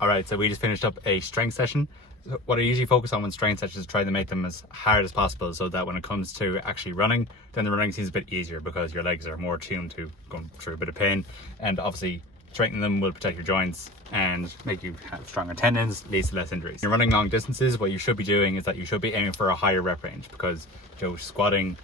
Alright, so we just finished up a strength session. So what I usually focus on when strength sessions is try to make them as hard as possible so that when it comes to actually running, then the running seems a bit easier because your legs are more attuned to going through a bit of pain, and obviously strengthening them will protect your joints and make you have stronger tendons, leads to less injuries. You're running long distances, what you should be doing is that you should be aiming for a higher rep range, because squatting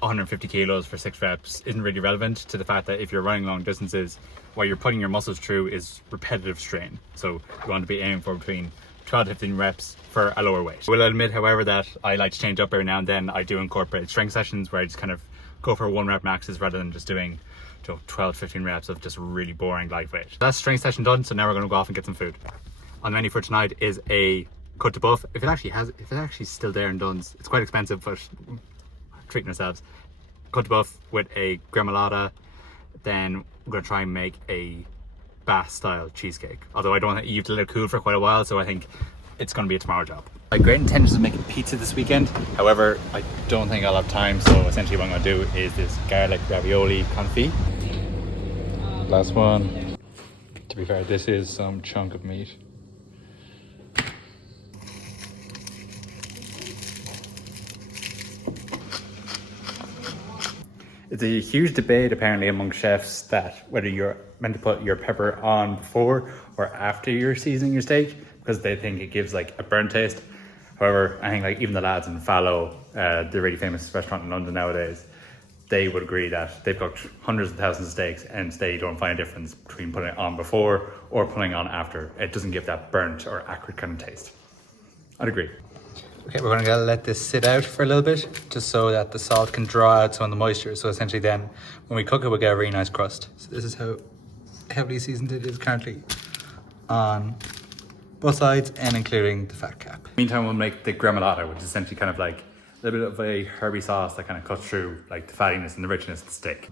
150 kilos for 6 reps isn't really relevant to the fact that if you're running long distances, what you're putting your muscles through is repetitive strain. So you want to be aiming for between 12 to 15 reps for a lower weight. I will admit, however, that I like to change up every now and then. I do incorporate strength sessions where I just kind of go for 1 rep maxes rather than just doing 12 to 15 reps of just really boring light weight. That's strength session done, so now we're going to go off and get some food. On the menu for tonight is a cut to buff. If it's actually still there in Dunn's, it's quite expensive, but treating ourselves. Cut to buff with a gremolata. Then we're going to try and make a Bath style cheesecake. Although I don't think you've let it cool for quite a while, so I think it's going to be a tomorrow job. My great intentions of making pizza this weekend. However, I don't think I'll have time, so essentially what I'm going to do is this garlic ravioli confit. Last one. To be fair, this is some chunk of meat. It's a huge debate apparently among chefs that whether you're meant to put your pepper on before or after you're seasoning your steak, because they think it gives like a burnt taste. However, I think like even the lads in Fallow, the really famous restaurant in London nowadays, they would agree that they've cooked hundreds of thousands of steaks and they don't find a difference between putting it on before or putting it on after. It doesn't give that burnt or acrid kind of taste. I'd agree. Okay, we're gonna let this sit out for a little bit, just so that the salt can draw out some of the moisture. So essentially then, when we cook it, we'll get a really nice crust. So this is how heavily seasoned it is currently on both sides and including the fat cap. Meantime, we'll make the gremolata, which is essentially kind of like a little bit of a herby sauce that kind of cuts through like the fattiness and the richness of the steak.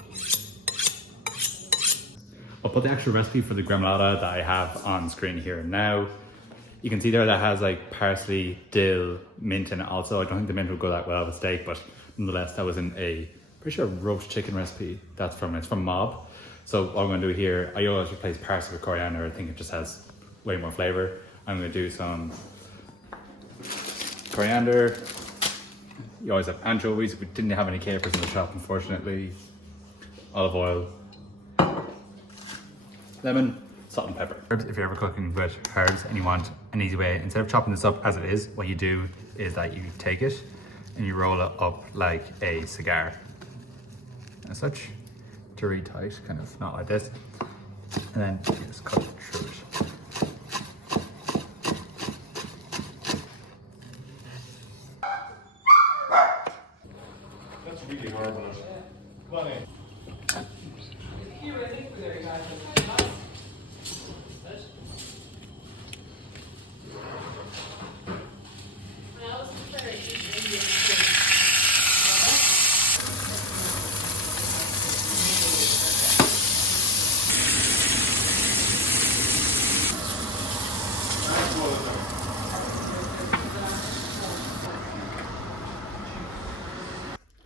I'll put the actual recipe for the gremolata that I have on screen here now. You can see there that has like parsley, dill, mint in it also. I don't think the mint will go that well with steak, but nonetheless, that was in a pretty sure roast chicken recipe. It's from Mob. So what I'm gonna do here, I always replace parsley with coriander. I think it just has way more flavor. I'm gonna do some coriander. You always have anchovies. We didn't have any capers in the shop, unfortunately. Olive oil, lemon, salt and pepper. If you're ever cooking with herbs and you want an easy way, instead of chopping this up as it is, what you do is that you take it and you roll it up like a cigar. As such, to read tight, kind of not like this. And then you just cut it through it. That's really hard, but come on in. You ready? There you go.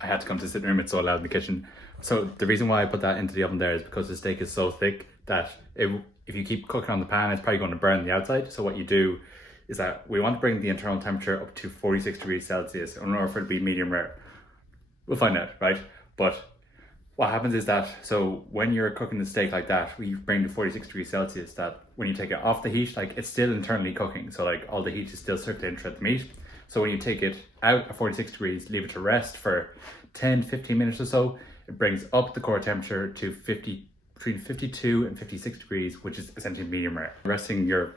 I had to come to the sitting room, it's so loud in the kitchen. So the reason why I put that into the oven there is because the steak is so thick that if you keep cooking on the pan, it's probably going to burn the outside. So what you do is that we want to bring the internal temperature up to 46 degrees Celsius in order for it to be medium rare. We'll find out, right? But what happens is that, so when you're cooking the steak like that, we bring to 46 degrees Celsius, that when you take it off the heat, like it's still internally cooking. So like all the heat is still circulating throughout the meat. So when you take it out at 46 degrees, leave it to rest for 10, 15 minutes or so, it brings up the core temperature to between 52 and 56 degrees, which is essentially medium rare. Resting your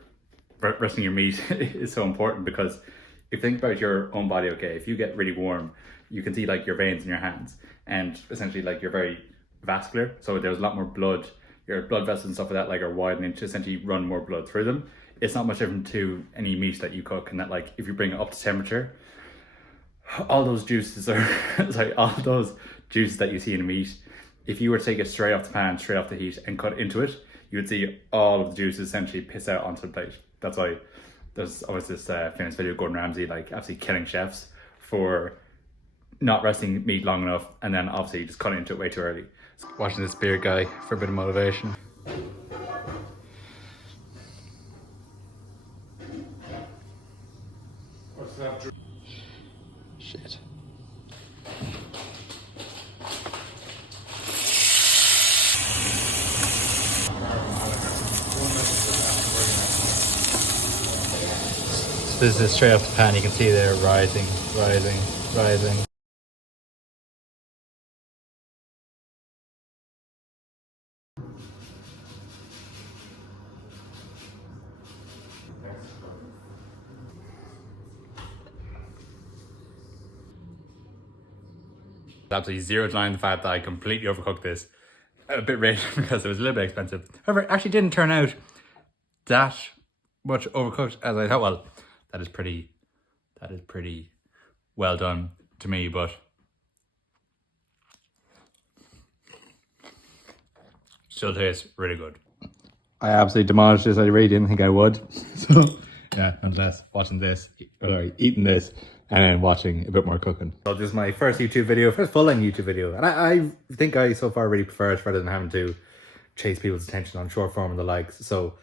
meat is so important, because if you think about your own body, okay, if you get really warm, you can see like your veins in your hands, and essentially like you're very vascular, so there's a lot more blood. Your blood vessels and stuff like that like are widening to essentially run more blood through them. It's not much different to any meat that you cook, and that like if you bring it up to temperature, all those juices are all those juices that you see in meat, if you were to take it straight off the pan, straight off the heat and cut into it, you would see all of the juices essentially piss out onto the plate. That's why there's always this famous video of Gordon Ramsay like absolutely killing chefs for not resting meat long enough, and then obviously just cutting into it way too early. So watching this beard guy for a bit of motivation. have Shit. This is straight off the pan. You can see there rising, rising, rising. Absolutely zero denying the fact that I completely overcooked this. A bit rich because it was a little bit expensive. However, it actually didn't turn out that much overcooked as I thought. Well, that is pretty well done to me, but still tastes really good. I absolutely demolished this. I really didn't think I would. So yeah, nonetheless, watching this, or eating this, and then watching a bit more cooking. So this is my first YouTube video, first full-length YouTube video, and I think I so far really prefer it rather than having to chase people's attention on short form and the likes. So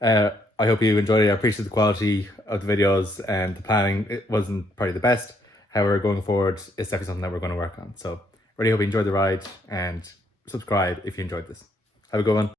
I hope you enjoyed it. I appreciate the quality of the videos, and the planning, it wasn't probably the best. However, going forward, it's definitely something that we're going to work on. So really hope you enjoyed the ride, and subscribe if you enjoyed this. Have a good one.